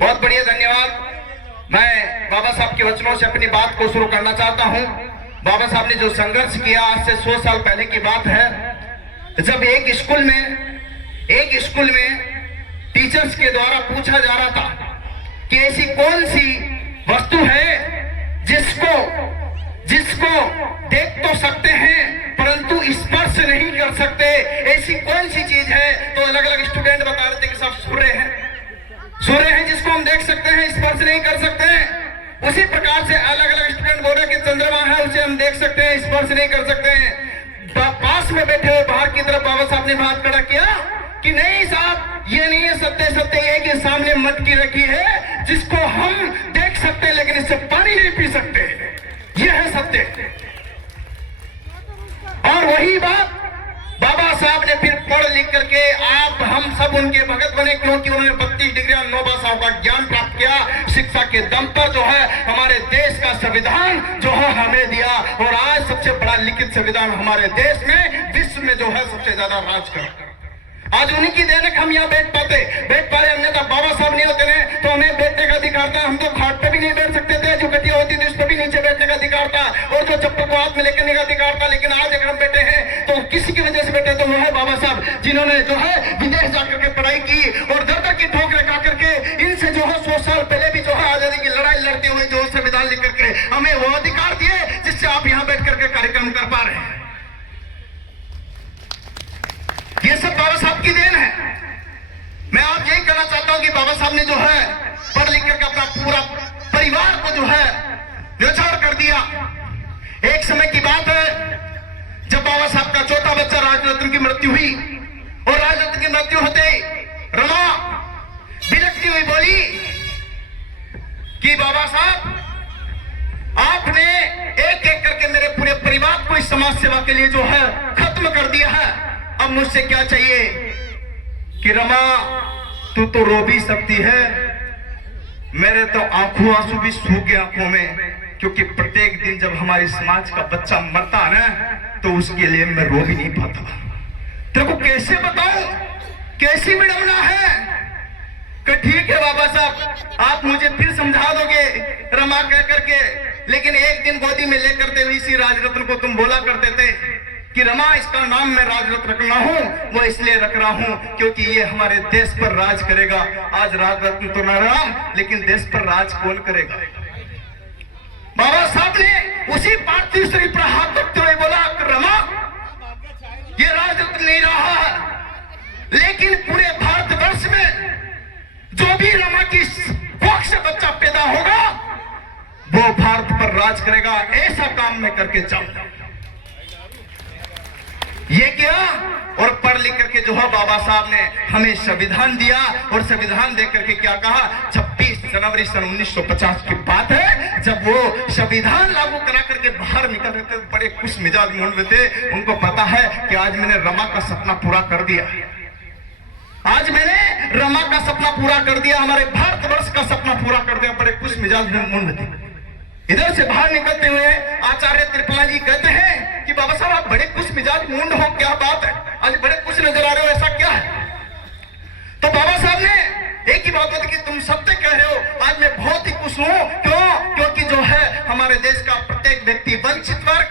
बहुत बढ़िया, धन्यवाद। मैं बाबा साहब के वचनों से अपनी बात को शुरू करना चाहता हूं। बाबा साहब ने जो संघर्ष किया, आज से 100 साल पहले की बात है, जब एक स्कूल में टीचर्स के द्वारा पूछा जा रहा था कि ऐसी कौन सी वस्तु है जिसको देख तो सकते हैं परंतु स्पर्श नहीं कर सकते, ऐसी कौन सी चीज है? तो अलग अलग स्टूडेंट बता रहे थे कि सब सूर्य है जिसको हम देख सकते हैं, स्पर्श नहीं कर सकते हैं। उसी प्रकार से अलग अलग स्टूडेंट बोल रहे कि चंद्रमा है, उसे हम देख सकते हैं, स्पर्श नहीं कर सकते हैं। पास में बैठे हुए बाहर की तरफ बाबा साहब ने बात खड़ा किया कि नहीं साहब, ये नहीं है, सत्य ये कि सामने मटकी रखी है जिसको हम देख सकते हैं लेकिन इससे पानी नहीं पी सकते, ये है सत्य। और वही बात बाबा साहब ने फिर पढ़ लिख करके हम सब उनके भगत बने, क्योंकि उन्होंने 32 डिग्रियां 9 भाषाओं का ज्ञान प्राप्त किया। शिक्षा के दम पर जो है हमारे देश का संविधान जो है हमें दिया, और आज सबसे बड़ा लिखित संविधान हमारे देश में, विश्व में जो है सबसे ज्यादा राज कर। आज उन्हीं की देन हम यहाँ बैठ पा रहे, अन्यथा बाबा साहब नहीं होते हैं तो हमें बैठने का अधिकार था। हम तो खाट पे भी नहीं बैठ सकते थे, जो गतिया होती थी उस पर भी नीचे बैठने का अधिकार था, और जो चप्पल को हाथ में लेकर का अधिकार था। लेकिन आज अगर हम बैठे हैं तो किसी की वजह से बैठे, तो वो है बाबा साहब, जिन्होंने जो है विदेश जाकर के पढ़ाई की और दर की ठोकरें खा करके इनसे जो है 100 साल पहले भी जो है आजादी की लड़ाई लड़ते हुए जो संविधान लिख करके हमें वो अधिकार दिए जिससे आप यहाँ बैठ करके कार्यक्रम कर पा रहे हैं। ये सब बाबा साहब की देन है। मैं आप यही कहना चाहता हूं कि बाबा साहब ने जो है पढ़ लिख करके अपना पूरा परिवार को जो है न्यौछावर कर दिया। एक समय की बात है जब बाबा साहब का चौथा बच्चा राजरत्न की मृत्यु हुई, और राजरत्न की मृत्यु होते रमा बिलखती हुई बोली कि बाबा साहब, आपने एक एक करके मेरे पूरे परिवार को इस समाज सेवा के लिए जो है खत्म कर दिया है, अब मुझसे क्या चाहिए? कि रमा, तू तो रो भी सकती है, मेरे तो आंखों आंसू भी सूख गए आंखों में, क्योंकि प्रत्येक दिन जब हमारी समाज का बच्चा मरता है ना तो उसके लिए मैं रो भी नहीं पाता। तेरे को कैसे बताऊं, कैसी विडंबना है? कि ठीक है बाबा साहब, आप मुझे फिर समझा दोगे रमा कह करके, लेकिन एक दिन गोदी में लेकर के इसी राजरत्न को तुम बोला करते थे कि रमा, इसका नाम मैं राजरत्न रखना हूं, वो इसलिए रख रहा हूं क्योंकि ये हमारे देश पर राज करेगा। आज राजरत्न तो न रहा, लेकिन देश पर राज कौन करेगा? बाबा साहब ने उसी पार्थिव शरीर पर हाथ रखते हुए बोला, रमा, ये राजरत्न नहीं रहा है, लेकिन पूरे भारतवर्ष में जो भी रमा की कोख से बच्चा पैदा होगा वो भारत पर राज करेगा। ऐसा काम मैं करके जाऊंगा। ये क्या? और पढ़ लिख करके जो है बाबा साहब ने हमें संविधान दिया, और संविधान दे करके क्या कहा? 26 जनवरी सन 1950 की बात है, जब वो संविधान लागू करा करके बाहर निकल रहे थे, बड़े खुश मिजाज मूड में थे। उनको पता है कि आज मैंने रमा का सपना पूरा कर दिया, आज मैंने रमा का सपना पूरा कर दिया, हमारे भारतवर्ष का सपना पूरा कर दिया। बड़े खुश मिजाज मूड में थे। इधर से बाहर निकलते हुए आचार्य त्रिपला जी कहते हैं कि बाबा साहब, आप बड़े खुश मिजाज मूड हो, क्या बात है, आज बड़े खुश नजर आ रहे हो, ऐसा क्या है? तो बाबा साहब ने एक ही बात बताई कि तुम सत्य कह रहे हो, आज मैं बहुत ही खुश हूं। क्यों? क्योंकि जो है हमारे देश का प्रत्येक व्यक्ति, वंचित वर्ग,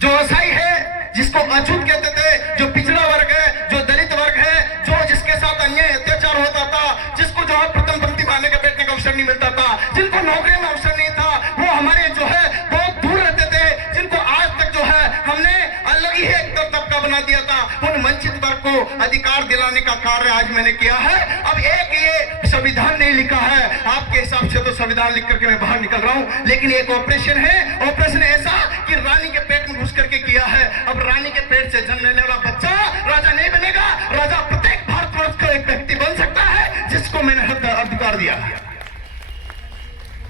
जो असाई है, जिसको अछूत कहते थे, जो पिछड़ा वर्ग है, जो दलित वर्ग है, जो जिसके साथ अन्याय अत्याचार होता था, जिसको जो है प्रथम पंक्ति में आने का बैठने का अवसर नहीं मिलता था, जिनको नौकरी में अवसर नहीं था, वो हमारे जो है बहुत दूर रहते थे, जिनको आज तक जो है हमने अलग ही एक तबका बना दिया था, उन वंचित वर्ग को अधिकार दिलाने का कार्य आज मैंने किया है। अब एक ये संविधान नहीं लिखा है, आपके हिसाब से तो संविधान लिख करके मैं बाहर निकल रहा हूं, लेकिन एक ऑपरेशन है, ऑपरेशन ऐसा कि रानी के पेट में घुस करके किया है। अब रानी के पेट से जन्म लेने वाला बच्चा राजा नहीं बनेगा, राजा प्रत्येक भारतवर्ष का एक व्यक्ति बन सकता है जिसको मैंने अधिकार दिया।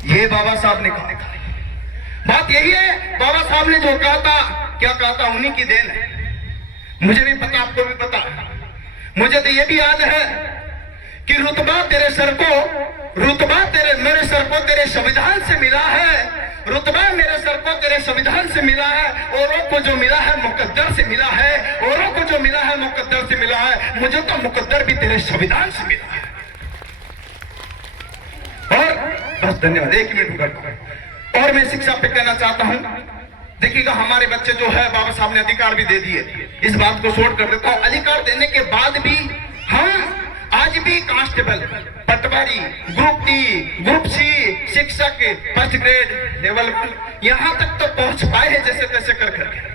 ये बाबा साहब ने कहा। बात यही है, बाबा साहब ने जो कहा था, क्या कहा था, उन्हीं की देन है। मुझे भी पता, आपको भी पता, मुझे तो ये भी याद है कि रुतबा तेरे सर को, रुतबा तेरे मेरे सर को तेरे संविधान से मिला है, रुतबा मेरे सर को तेरे संविधान से मिला है, औरों को जो मिला है मुकद्दर से मिला है, औरों को जो मिला है मुकद्दर से मिला है, मुझे तो मुकद्दर भी तेरे संविधान से मिला है। धन्यवाद, 1 मिनट रुका। और मैं शिक्षा पे कहना चाहता हूं, देखिएगा हमारे बच्चे जो है बाबा साहब ने अधिकार भी दे दिए, इस बात को शॉर्ट कर देता हूं। अधिकार देने के बाद भी हम आज भी कांस्टेबल, पटवारी, ग्रुप डी, ग्रुप सी, शिक्षक फर्स्ट ग्रेड लेवल यहां तक तो पहुंच पाए हैं जैसे तैसे कर करके।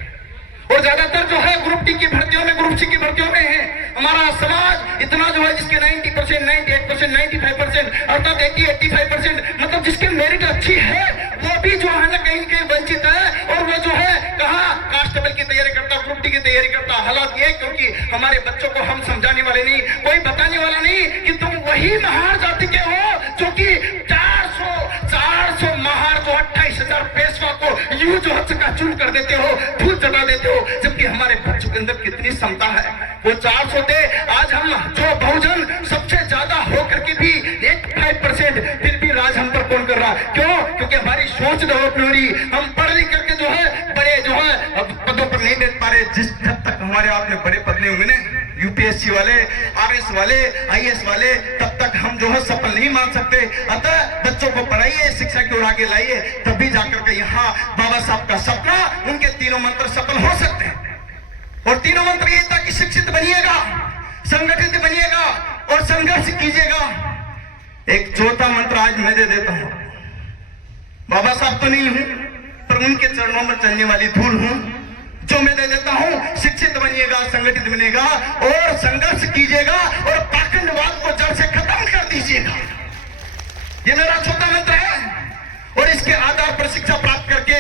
और ज्यादातर जो है ग्रुप डी की भर्तियों में, ग्रुप सी की भर्तियों में है। हमारा समाज इतना जो है जिसके 90%, 98%, 95% अर्थात 80-85%, मतलब जिसकी मेरिट अच्छी है वो भी जो है ना कहीं कहीं वंचित है। और वो जो है कहा कांस्टेबल की तैयारी करता, ग्रुप डी की तैयारी करता। हालात ये क्योंकि हमारे बच्चों को हम समझाने वाले नहीं, कोई बताने वाला नहीं कि तुम वही महार जाति के हो जो कि 400 महार जो 28,000 पेशवा को यूं जो चकाचूर कर देते हो, धूल चटा देते हो, जबकि हमारे बच्चों के अंदर कितनी क्षमता है। वो 400 थे, आज हम जो बहुजन सबसे ज्यादा होकर के भी 85% फिर भी राज हम पर कौन कर रहा? क्यों? क्योंकि हमारी सोच डेवलप नहीं हो रही। हम पढ़ लिख करके जो है बड़े जो है पदों पर नहीं बैठ पा रहे। जब तक हमारे आप में बड़े पद नहीं हुए ना, यूपीएससी वाले, आरएस वाले, आईएएस वाले, तब तक हम जो है सफल नहीं मान सकते। अतः बच्चों को पढ़ाइए, शिक्षा की ओर आगे लाइए, तभी जाकर के यहाँ बाबा साहब का सपना, उनके तीनों मंत्र सफल हो सकते हैं। और तीनों मंत्र ये था कि शिक्षित बनिएगा, संगठित बनिएगा और संघर्ष कीजिएगा। एक चौथा मंत्र आज मैं दे देता हूं। बाबा साहब तो नहीं हूं, पर उनके चरणों में चलने वाली धूल हूं, जो मैं दे देता हूं। शिक्षित बनिएगा, संगठित बनिएगा और संघर्ष कीजिएगा और पाखंडवाद को जड़ से खत्म कर दीजिएगा। ये मेरा चौथा मंत्र है। और इसके आधार पर शिक्षा प्राप्त करके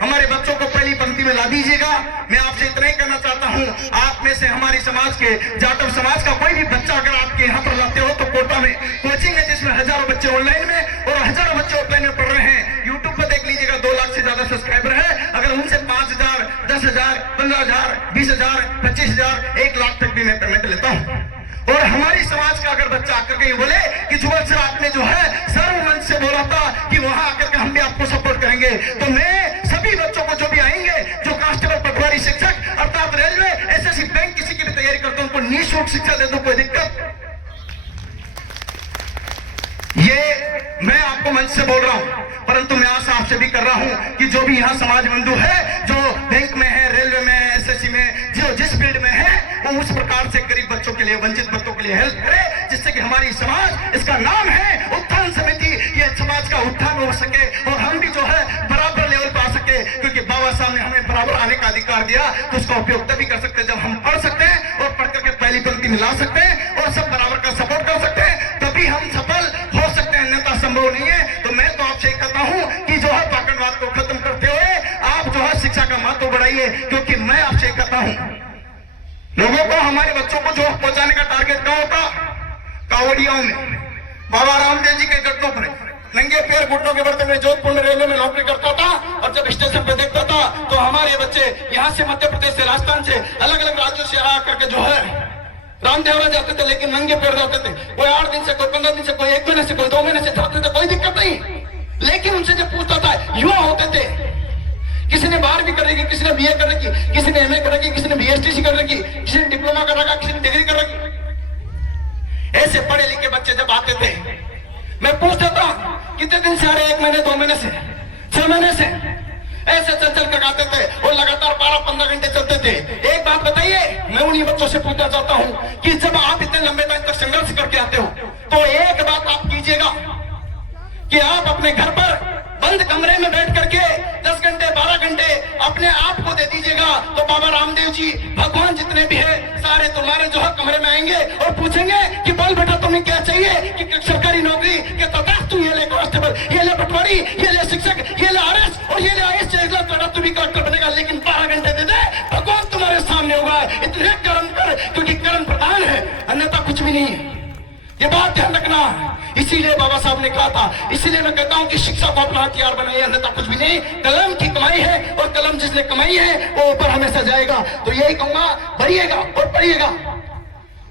हमारे बच्चों को पहली पंक्ति में ला दीजिएगा। मैं आपसे इतना ही कहना चाहता हूं, आप में से हमारी समाज के, जाटव समाज का कोई भी बच्चा अगर आपके यहाँ पर लाते हो तो कोटा में कोचिंग है जिसमें हजारों बच्चे ऑनलाइन में और हजारों बच्चे ऑफलाइन में पढ़ रहे हैं। यूट्यूब पर देख लीजिएगा, 2 लाख से ज्यादा सब्सक्राइबर है। अगर उनसे 5,000, 10,000, 15,000, 20,000, 25,000, 1 लाख तक भी मैं पेमेंट लेता हूं। और हमारी समाज का अगर बच्चा आकर के बोले कि जुगल सर आपने जो है सर्वमंच से बोला था कि वहां आकर के हम भी आपको सपोर्ट करेंगे, तो मैं सभी बच्चों को जो भी आएंगे, जो कांस्टेबल, पटवारी, शिक्षक अर्थात रेलवे, एसएससी, बैंक किसी की भी तैयारी करते हैं, उनको निःशुल्क शिक्षा दे दो, कोई दिक्कत। ये मैं आपको मंच से बोल रहा हूं, परंतु मैं आशा आपसे भी कर रहा हूं कि जो भी यहाँ समाज बंधु है, जो बैंक में है, रेलवे में है, एसएससी में, जो जिस फील्ड में है, वो उस प्रकार से गरीब बच्चों के लिए, वंचित बच्चों के लिए हेल्प करे, जिससे कि हमारी समाज, इसका नाम है उत्थान समिति, ये समाज का उत्थान हो सके और हम भी जो है बराबर लेवल पर आ सके। क्योंकि बाबा साहब ने हमें बराबर आने का अधिकार दिया, तो उसका उपयोग तभी कर सकते हैं जब हम पढ़ सकते हैं और पढ़ करके पहली पंक्ति में ला सकते हैं और सब बराबर का सपोर्ट कर सकते हैं, तभी हम सफल हो सकते हैं, अन्यथा संभव नहीं है। तो मैं तो आपसे कहता हूं कि जो है पाखंडवाद को खत्म करते हुए आप जो है शिक्षा का महत्व बढ़ाइए। क्योंकि मैं आपसे कहता हूं, लोगों को, हमारे बच्चों को जो पहुंचाने का टारगेट क्या होता? कावड़ियों में, बाबा रामदेव जी के गड्ढों पर नंगे पैर घुटनों के बर्तन में जोधपुर में रेलवे में नौकरी करता था। और जब स्टेशन पे देखता था तो हमारे बच्चे यहाँ से, मध्य प्रदेश से, राजस्थान से, अलग अलग राज्यों से आकर के जो है रामदेवरा जाते थे, लेकिन नंगे पैर जाते थे। कोई 8 दिन से, कोई 15 दिन से, कोई 1 महीने से, कोई 2 महीने से जाते थे, कोई दिक्कत नहीं। लेकिन उनसे जब पूछता था, युवा होते थे, किसी ने 12वीं कर रखी, किसी ने बीए कर रखी, किसी ने एमए कर रखी, किसी ने बीएसटीसी कर रखी, किसी ने डिप्लोमा कर रखा, किसी ने डिग्री कर रखी। ऐसे पढ़े लिखे बच्चे जब आते थे, मैं पूछता था कितने दिन से आ रहे? 1 महीने, 2 महीने से, 6 महीने से। ऐसे चल चल कर आते थे और लगातार 12-15 घंटे चलते थे। एक बात बताइए, मैं उन्हीं बच्चों से पूछना चाहता हूं कि जब आप इतने लंबे टाइम तक संघर्ष करके आते हो, तो एक बात आप कीजिएगा कि आप अपने घर पर बंद कमरे में बैठ करके 10 घंटे, 12 घंटे अपने आप को दे दीजिएगा, तो बाबा रामदेव जी, भगवान जितने भी हैं, सारे तुम्हारे जो है कमरे में आएंगे और पूछेंगे कि बोल बेटा तुम्हें क्या चाहिए? कि सरकारी नौकरी के तहत तू ये ले कांस्टेबल, ये ले पटवारी, ये ले शिक्षक, ये ले आरएस और ये ले आईएएस, तू भी कलेक्टर बनेगा, लेकिन 12 घंटे दे दे, भगवान तुम्हारे सामने होगा। इतने कर्म कर, क्योंकि कर्म प्रधान है, अन्यथा कुछ भी नहीं है। ये बात ध्यान रखना। इसीलिए बाबा साहब ने कहा था, इसीलिए मैं कहता हूं कि शिक्षा को अपना हथियार बनाइए, अन्यथा कुछ भी नहीं। कलम की कमाई है और कलम जिसने कमाई है वो ऊपर हमेशा जाएगा। तो यही कहूंगा, बढ़िएगा और पढ़िएगा।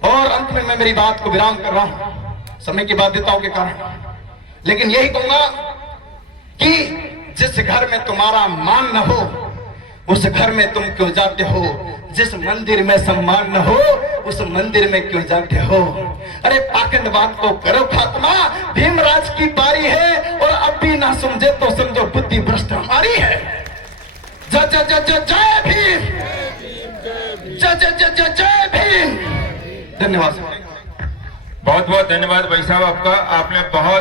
और अंत में मैं मेरी बात को विराम कर रहा हूं समय की बाध्यताओं के कारण, लेकिन यही कहूंगा कि जिस घर में तुम्हारा मान न हो, उस घर में तुम क्यों जाते हो? जिस मंदिर में सम्मान न हो उस मंदिर में क्यों जाते हो? अरे पाखंडवाद को करो खात्मा, भीमराज की बारी है और अब भी ना समझे तो समझो बुद्धि भ्रष्ट हमारी है। जय जय जय जय जय भीम, जय जय जय जय जय भीम। धन्यवाद। बहुत बहुत धन्यवाद भाई साहब आपका, आपने बहुत